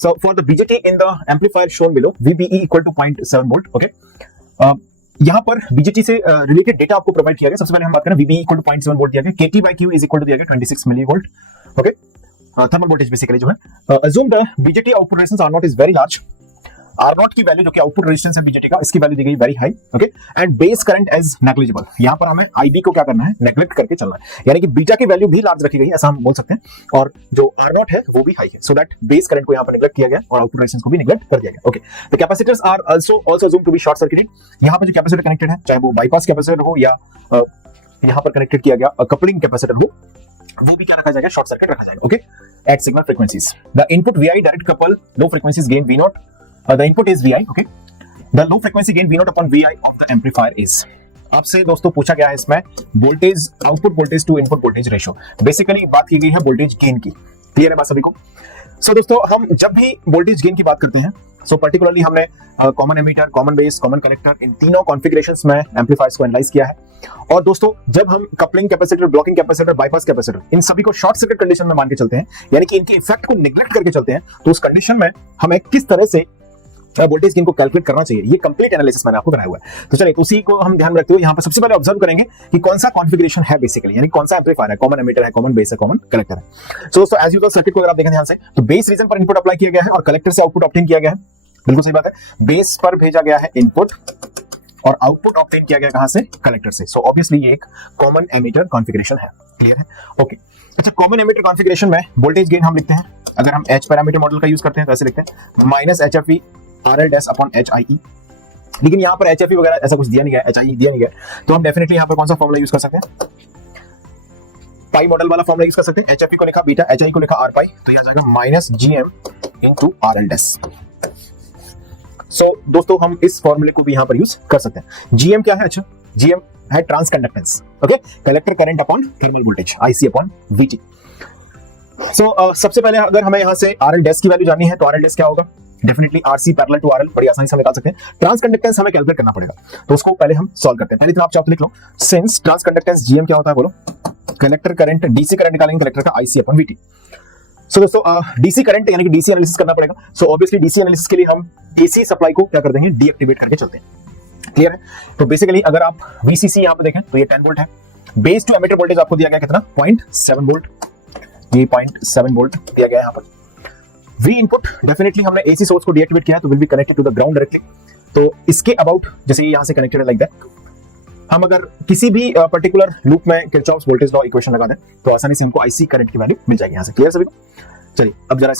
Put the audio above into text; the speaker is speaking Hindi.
So for the BJT in the amplifier shown below, VBE equal to 0.7 volt. Okay. यहाँ पर BJT से रिलेटेड डेटा आपको प्रोवाइड किया गया। सबसे पहले हम बात करें VBE इक्वल टू 0.7 वोल्ट दिया गया, KT by Q is equal to दिया गया 26 millivolt. Okay, thermal voltage basically जो है। Assume the BJT output resistance R0 is very large. R0 की वैल्यू जो कि आउटपुट रेजिस्टेंस है BJT का, इसकी वैल्यू दी गई very high. Okay, and base current as negligible. यहाँ पर हमें IB को क्या करना है, नेग्लेक्ट करके चलना है, यानी कि बीटा की वैल्यू भी लार्ज रखी गई है, ऐसा हम बोल सकते हैं, और जो R0 है वो भी हाई है, सो दैट बेस करंट को यहाँ पर नेग्लेक्ट किया गया और आउटपुट रेजिस्टेंस को भी नेग्लेक्ट कर दिया गया। Okay, the capacitors are also assume to be short circuited. यहाँ पर जो कैपेसिटर कनेक्टेड है, चाहे वो बाईपास कैपेसिटर हो या यहाँ पर कनेक्टेड किया गया कपलिंग कैपेसिटर हो, वो भी क्या रखा जाएगा, शॉर्ट सर्किट रखा जाएगा। Okay, at signal frequencies the input VI direct couple low frequencies gain V0, the input is VI. Okay, the low frequency gain V0 upon VI of the amplifier is। आपसे दोस्तों पूछा गया है इसमें voltage, output voltage to input voltage ratio. Basically बात की गई है वोल्टेज गेन की। क्लियर है बात सभी को? सो दोस्तों, हम जब भी वोल्टेज गेन की बात करते हैं, सो पर्टिकुलरली हमने common emitter, common base, common collector, इन तीनों कॉन्फ़िगरेशंस में एम्पलीफायर्स को एनालाइज किया है। और दोस्तों, जब हम coupling capacitor, blocking capacitor, bypass capacitor, इन सभी को शॉर्ट सर्किट कंडीशन में मान के चलते हैं, यानी कि इनके इफेक्ट को निगलेक्ट करके चलते हैं, तो उस कंडीशन में हमें किस तरह से वोल्टेज गेन को कैलकुलेट करना चाहिए, ये कंप्लीट एनालिसिस मैंने आपको कराया हुआ है। तो चलिए, उसी को हम ध्यान में रखते हुए यहाँ पर सबसे पहले ऑब्जर्व करेंगे कि कौन सा कॉन्फ़िगरेशन है बेसिकली, यानी कौन सा एम्पलीफायर है, कॉमन एमीटर है, कॉमन बेस है, कॉमन कलेक्टर है। सो दोस्तों, एज यूजुअल सर्किट को अगर आप देखें ध्यान से, तो बेस रीजन पर इनपुट अप्लाई किया गया है और कलेक्टर से आउटपुट ऑब्टेन किया गया है। बिल्कुल सही बात है, बेस पर भेजा गया है इनपुट और आउटपुट ऑब्टेन किया गया कहां से, कलेक्टर से। सो ऑब्वियसली ये एक कॉमन एमीटर कॉन्फ़िगरेशन है। क्लियर है? ओके, अच्छा, कॉमन एमीटर कॉन्फ़िगरेशन में वोल्टेज गेन हम लिखते हैं, अगर हम H पैरामीटर मॉडल का यूज करते हैं तो ऐसे लिखते हैं minus HFE RL dash upon HIE। लेकिन यहाँ पर HFE वगैरह ऐसा कुछ दिया नहीं गया, HIE दिया नहीं गया, तो हम डेफिनेटली यहाँ पर कौन सा फॉर्मूला यूज कर सकते हैं, पाई मॉडल वाला फॉर्मूला यूज कर सकते हैं। HFE को लिखा बीटा, HIE को लिखा R पाई, तो यहाँ जाएगा minus GM into RL dash. So दोस्तों, हम इस फॉर्मूले को भी यहाँ पर यूज कर सकते हैं। GM क्या है? अच्छा, GM है transconductance. Okay, collector current upon thermal voltage, IC upon VT। So सबसे पहले अगर हमें यहाँ से RL डैश की वैल्यू जाननी है, तो RL डैश क्या होगा, definitely RC parallel to RL, बड़ी आसानी से निकाल सकते हैं। ट्रांस कंडक्टेंस हमें कैलकुलेट करना पड़ेगा, तो उसको पहले हम सॉल्व करते हैं। पहले तो आप चाहो तो लिख लो, सिंस ट्रांस कंडक्टेंस GM क्या होता है, बोलो, कलेक्टर करंट, DC करंट निकालेंगे कलेक्टर का, IC अपॉन VT। सो दोस्तों, DC करंट यानी कि DC एनालिसिस करना पड़ेगा। सो ऑब्वियसली DC एनालिसिस के लिए हम AC सप्लाई को क्या कर देंगे, डीएक्टिवेट करके चलते हैं। क्लियर है? तो बेसिकली अगर आप VCC यहाँ पे देखें तो ये 10 वोल्ट है। बेस टू एमिटर वोल्टेज आपको दिया गया कितना, 0.7 वोल्ट, ये 0.7 वोल्ट दिया गया है यहाँ पर। V इनपुट डेफिनेटली हमने AC सोर्स को डीएक्टिवेट किया है, तो will be connected to the ground directly. तो इसके अबाउट, जैसे ये यहाँ से कनेक्टेड है लाइक दैट, हम अगर किसी भी पर्टिकुलर लूप में किरचॉफ्स वोल्टेज लॉ इक्वेशन लगा दें तो आसानी से हमको IC करंट की वैल्यू मिल जाएगी यहाँ से। क्लियर सभी को? चलिए अब जरा